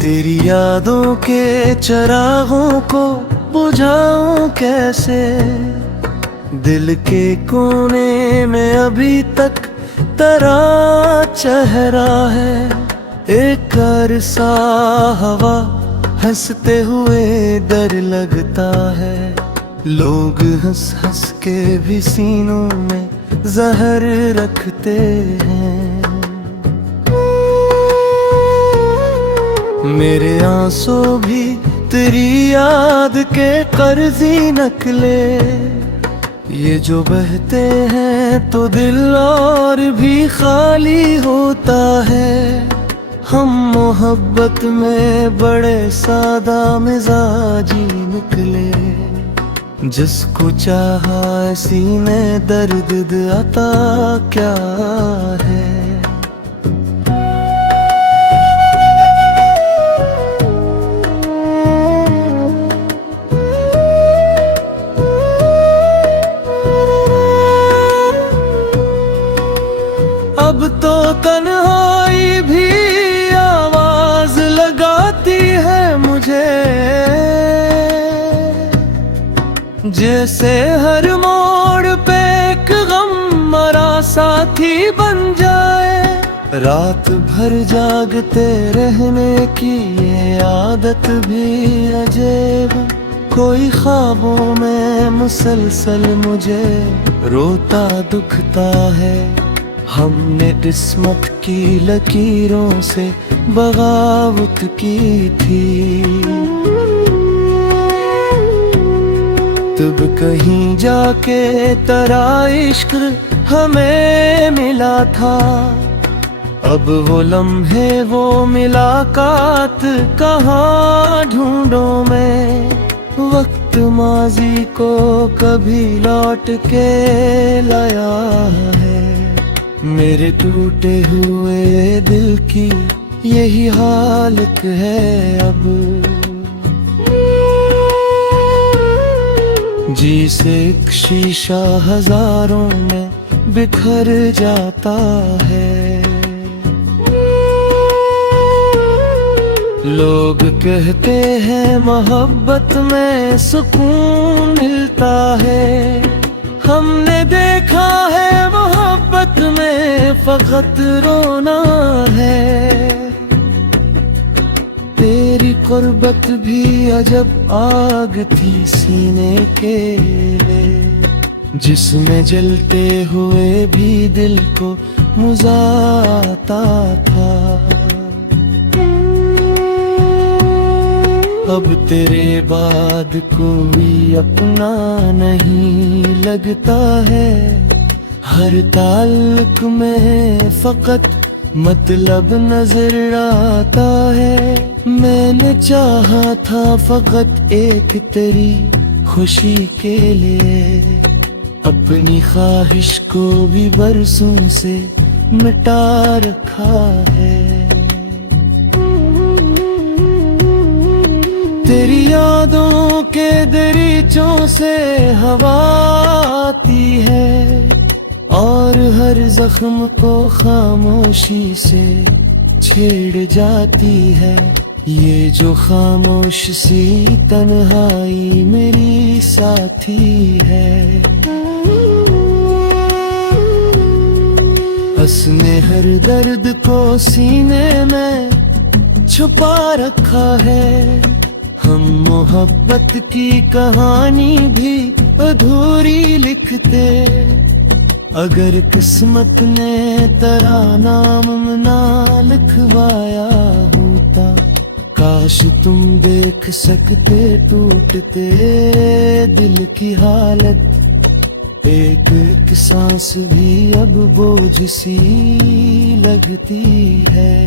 तेरी यादों के चिरागों को बुझाऊं कैसे, दिल के कोने में अभी तक तेरा चेहरा है। एक अरसा हवा हंसते हुए डर लगता है, लोग हंस हंस के भी सीनों में जहर रखते हैं। मेरे आंसू भी तेरी याद के कर्जी नकले, ये जो बहते हैं तो दिल और भी खाली होता है। हम मोहब्बत में बड़े सादा मिजाजी निकले, जिसको चाहा सीने दर्द आता क्या है। अब तो तन्हाई भी आवाज लगाती है मुझे, जैसे हर मोड़ पे एक गम मरा साथी बन जाए। रात भर जागते रहने की ये आदत भी अजीब, कोई ख्वाबों में मुसलसल मुझे रोता दुखता है। हमने किस्मत की लकीरों से बगावत की थी, तब कहीं जाके तेरा इश्क हमें मिला था। अब वो लम्हे वो मुलाकात कहाँ ढूंढूं मैं, वक्त माजी को कभी लौट के लाया है। मेरे टूटे हुए दिल की यही हालत है अब, जी से एक शीशा हजारों में बिखर जाता है। लोग कहते हैं मोहब्बत में सुकून मिलता है, हमने देखा है मोहब्बत में फकत रोना है। तेरी कुर्बत भी अजब आग थी सीने के लिए, जिसमें जलते हुए भी दिल को मज़ा आता था। अब तेरे बाद कोई अपना नहीं लगता है, हर ताल्लुक में फकत मतलब नजर आता है। मैंने चाहा था फकत एक तेरी खुशी के लिए, अपनी ख्वाहिश को भी बरसों से मिटा रखा है। तेरी यादों के दरीचों से हवा आती है, और हर जख्म को खामोशी से छेड़ जाती है। ये जो खामोश सी तन्हाई मेरी साथी है, उसने हर दर्द को सीने में छुपा रखा है। हम मोहब्बत की कहानी भी अधूरी लिखते, अगर किस्मत ने तेरा नाम ना लिखवाया होता। काश तुम देख सकते टूटते दिल की हालत, एक एक सांस भी अब बोझ सी लगती है।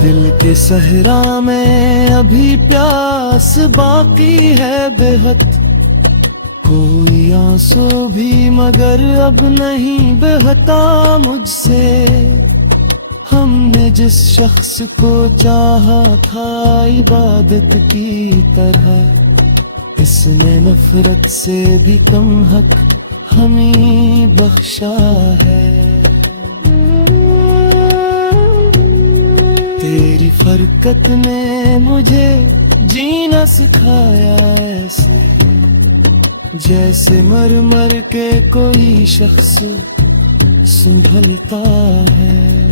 दिल के सहरा में अभी प्यास बाकी है बेहद, कोई आंसू भी मगर अब नहीं बहता मुझसे। हमने जिस शख्स को चाहा था इबादत की तरह, इसने नफरत से भी कम हक हमें बख्शा है। तेरी फरकत ने मुझे जीना सिखाया ऐसे, जैसे मर मर के कोई शख्स संभलता है।